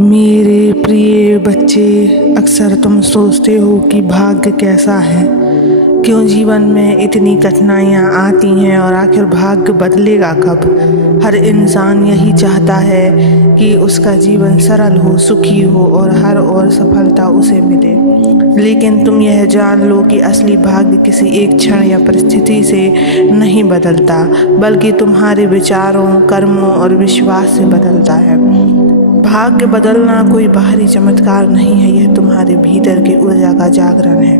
मेरे प्रिय बच्चे, अक्सर तुम सोचते हो कि भाग्य कैसा है, क्यों जीवन में इतनी कठिनाइयाँ आती हैं और आखिर भाग्य बदलेगा कब। हर इंसान यही चाहता है कि उसका जीवन सरल हो, सुखी हो और हर और सफलता उसे मिले। लेकिन तुम यह जान लो कि असली भाग्य किसी एक क्षण या परिस्थिति से नहीं बदलता, बल्कि तुम्हारे विचारों, कर्मों और विश्वास से बदलता है। भाग्य बदलना कोई बाहरी चमत्कार नहीं है, यह तुम्हारे भीतर की ऊर्जा का जागरण है।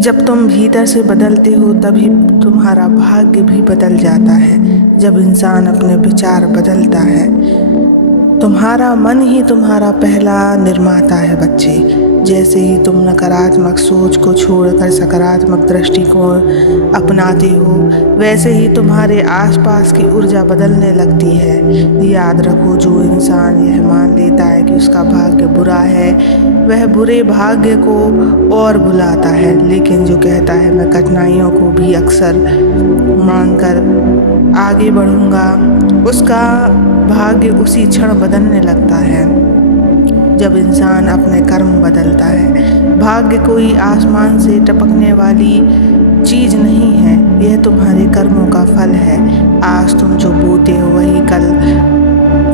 जब तुम भीतर से बदलते हो तभी तुम्हारा भाग्य भी बदल जाता है। जब इंसान अपने विचार बदलता है, तुम्हारा मन ही तुम्हारा पहला निर्माता है बच्चे। जैसे ही तुम नकारात्मक सोच को छोड़कर सकारात्मक दृष्टिकोण अपनाते हो, वैसे ही तुम्हारे आसपास की ऊर्जा बदलने लगती है। याद रखो, जो इंसान यह मान लेता है कि उसका भाग्य बुरा है, वह बुरे भाग्य को और बुलाता है। लेकिन जो कहता है मैं कठिनाइयों को भी अक्सर मानकर आगे बढ़ूंगा, उसका भाग्य उसी क्षण बदलने लगता है। जब इंसान अपने कर्म बदलता है, भाग्य कोई आसमान से टपकने वाली चीज नहीं है, यह तुम्हारे कर्मों का फल है। आज तुम जो बोते हो वही कल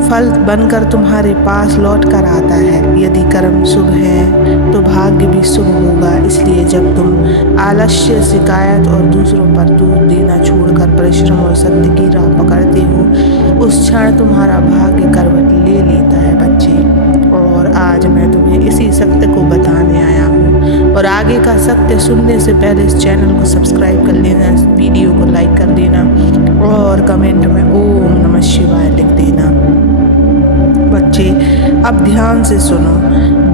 फल बनकर तुम्हारे पास लौट कर आता है। यदि कर्म शुभ है तो भाग्य भी शुभ होगा। इसलिए जब तुम आलस्य, शिकायत और दूसरों पर दोष देना छोड़कर परिश्रम और सत्य की राह पकड़ते हो, उस क्षण तुम्हारा भाग्य करवट ले लेता है बच्चे। और आज मैं तुम्हें इसी सत्य को बताने आया हूँ। और आगे का सत्य सुनने से पहले इस चैनल को सब्सक्राइब कर लेना, इस वीडियो को लाइक कर देना और कमेंट में ओम नमः शिवाय लिख देना। बच्चे, अब ध्यान से सुनो।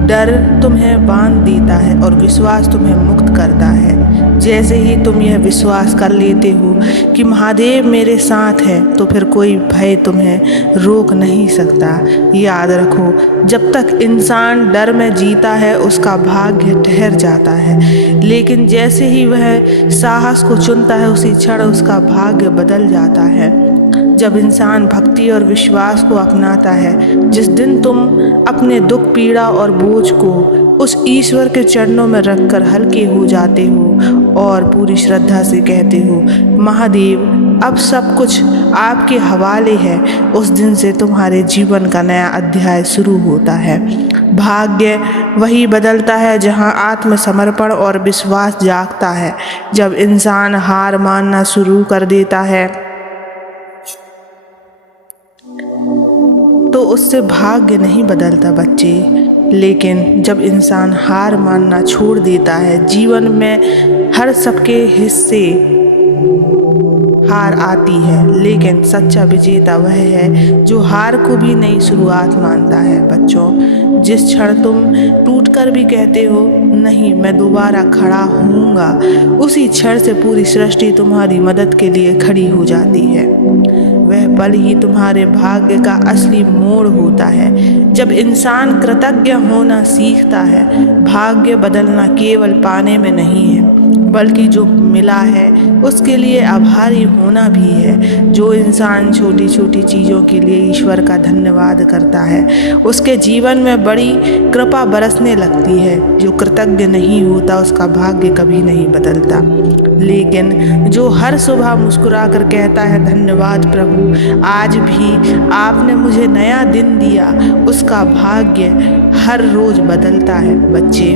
डर तुम्हें बांध देता है और विश्वास तुम्हें मुक्त करता है। जैसे ही तुम यह विश्वास कर लेते हो कि महादेव मेरे साथ है, तो फिर कोई भय तुम्हें रोक नहीं सकता। याद रखो, जब तक इंसान डर में जीता है, उसका भाग्य ठहर जाता है। लेकिन जैसे ही वह साहस को चुनता है, उसी क्षण उसका भाग्य बदल जाता है। जब इंसान भक्ति और विश्वास को अपनाता है, जिस दिन तुम अपने दुख, पीड़ा और बोझ को उस ईश्वर के चरणों में रखकर हल्के हो जाते हो और पूरी श्रद्धा से कहते हो महादेव अब सब कुछ आपके हवाले है, उस दिन से तुम्हारे जीवन का नया अध्याय शुरू होता है। भाग्य वही बदलता है जहां आत्मसमर्पण और विश्वास जागता है। जब इंसान हार मानना शुरू कर देता है तो उससे भाग्य नहीं बदलता बच्चे। लेकिन जब इंसान हार मानना छोड़ देता है, जीवन में हर सबके हिस्से हार आती है, लेकिन सच्चा विजेता वह है जो हार को भी नई शुरुआत मानता है। बच्चों, जिस क्षण तुम टूटकर भी कहते हो नहीं मैं दोबारा खड़ा होऊंगा, उसी क्षण से पूरी सृष्टि तुम्हारी मदद के लिए खड़ी हो जाती है। वह पल ही तुम्हारे भाग्य का असली मोड़ होता है। जब इंसान कृतज्ञ होना सीखता है, भाग्य बदलना केवल पाने में नहीं है, बल्कि जो मिला है उसके लिए आभारी होना भी है। जो इंसान छोटी छोटी चीज़ों के लिए ईश्वर का धन्यवाद करता है, उसके जीवन में बड़ी कृपा बरसने लगती है। जो कृतज्ञ नहीं होता, उसका भाग्य कभी नहीं बदलता। लेकिन जो हर सुबह मुस्कुराकर कहता है धन्यवाद प्रभु, आज भी आपने मुझे नया दिन दिया, उसका भाग्य हर रोज बदलता है। बच्चे,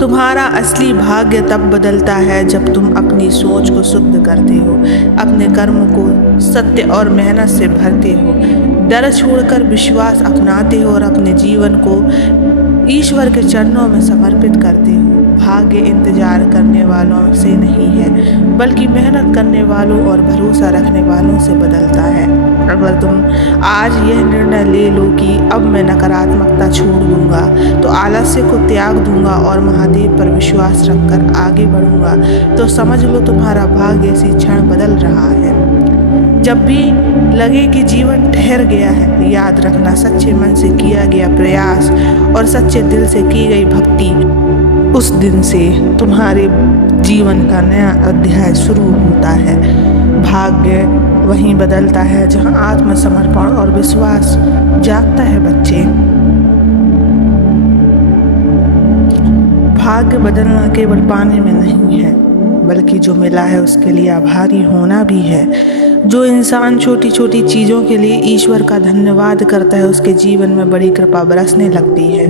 तुम्हारा असली भाग्य तब बदलता है जब तुम अपनी सोच को शुद्ध करते हो, अपने कर्म को सत्य और मेहनत से भरते हो, डर छोड़कर विश्वास अपनाते हो और अपने जीवन को ईश्वर के चरणों में समर्पित करते हो। भाग्य इंतजार करने वालों से नहीं है, बल्कि मेहनत करने वालों और भरोसा रखने वालों से बदलता है। अगर तुम आज यह निर्णय ले लो कि अब मैं नकारात्मकता छोड़ दूंगा, तो आलस्य को त्याग दूंगा और महादेव पर विश्वास रखकर आगे बढ़ूंगा, तो समझ लो तुम्हारा भाग्य इसी क्षण बदल रहा है। जब भी लगे कि जीवन ठहर गया है, याद रखना सच्चे मन से किया गया प्रयास और सच्चे दिल से की गई भक्ति, उस दिन से तुम्हारे जीवन का नया अध्याय शुरू होता है। भाग्य वहीं बदलता है जहां आत्मसमर्पण और विश्वास जागता है बच्चे। भाग्य बदलना केवल पाने में नहीं है, बल्कि जो मिला है उसके लिए आभारी होना भी है। जो इंसान छोटी छोटी चीज़ों के लिए ईश्वर का धन्यवाद करता है, उसके जीवन में बड़ी कृपा बरसने लगती है।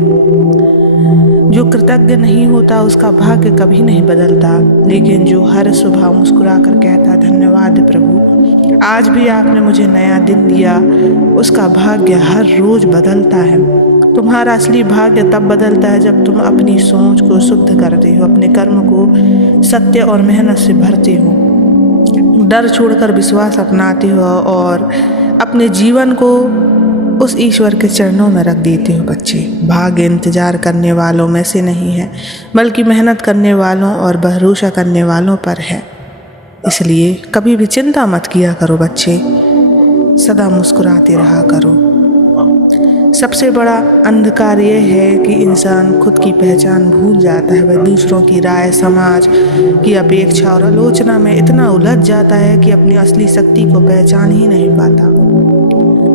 जो कृतज्ञ नहीं होता उसका भाग्य कभी नहीं बदलता, लेकिन जो हर सुबह मुस्कुरा कर कहता धन्यवाद प्रभु, आज भी आपने मुझे नया दिन दिया, उसका भाग्य हर रोज बदलता है। तुम्हारा असली भाग्य तब बदलता है जब तुम अपनी सोच को शुद्ध करते हो, अपने कर्म को सत्य और मेहनत से भरते हो, डर छोड़कर विश्वास अपनाते हो और अपने जीवन को उस ईश्वर के चरणों में रख देते हो। बच्चे, भाग्य इंतजार करने वालों में से नहीं है, बल्कि मेहनत करने वालों और भरोसा करने वालों पर है। इसलिए कभी भी चिंता मत किया करो बच्चे, सदा मुस्कुराते रहा करो। सबसे बड़ा अंधकार ये है कि इंसान खुद की पहचान भूल जाता है। वह दूसरों की राय, समाज की अपेक्षा और आलोचना में इतना उलझ जाता है कि अपनी असली शक्ति को पहचान ही नहीं पाता।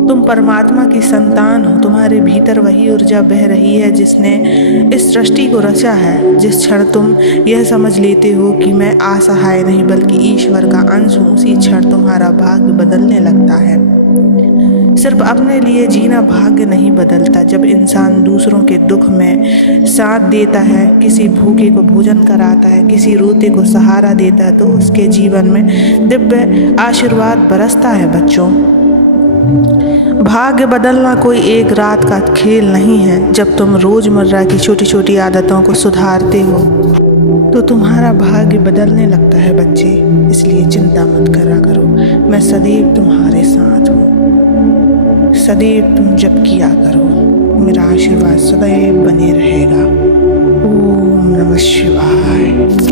तुम परमात्मा की संतान हो, तुम्हारे भीतर वही ऊर्जा बह रही है जिसने इस सृष्टि को रचा है। जिस क्षण तुम यह समझ लेते हो कि मैं असहाय नहीं बल्कि ईश्वर का अंश हूँ, उसी क्षण तुम्हारा भाग्य बदलने लगता है। सिर्फ अपने लिए जीना भाग्य नहीं बदलता। जब इंसान दूसरों के दुख में साथ देता है, किसी भूखे को भोजन कराता है, किसी रोते को सहारा देता है, तो उसके जीवन में दिव्य आशीर्वाद बरसता है। बच्चों, भाग्य बदलना कोई एक रात का खेल नहीं है। जब तुम रोजमर्रा की छोटी छोटी आदतों को सुधारते हो तो तुम्हारा भाग्य बदलने लगता है बच्चे। इसलिए चिंता मत करा करो, मैं सदैव तुम्हारे साथ हूँ। सदैव तुम जप किया करो, मेरा आशीर्वाद सदैव बने रहेगा। ओम नमः शिवाय।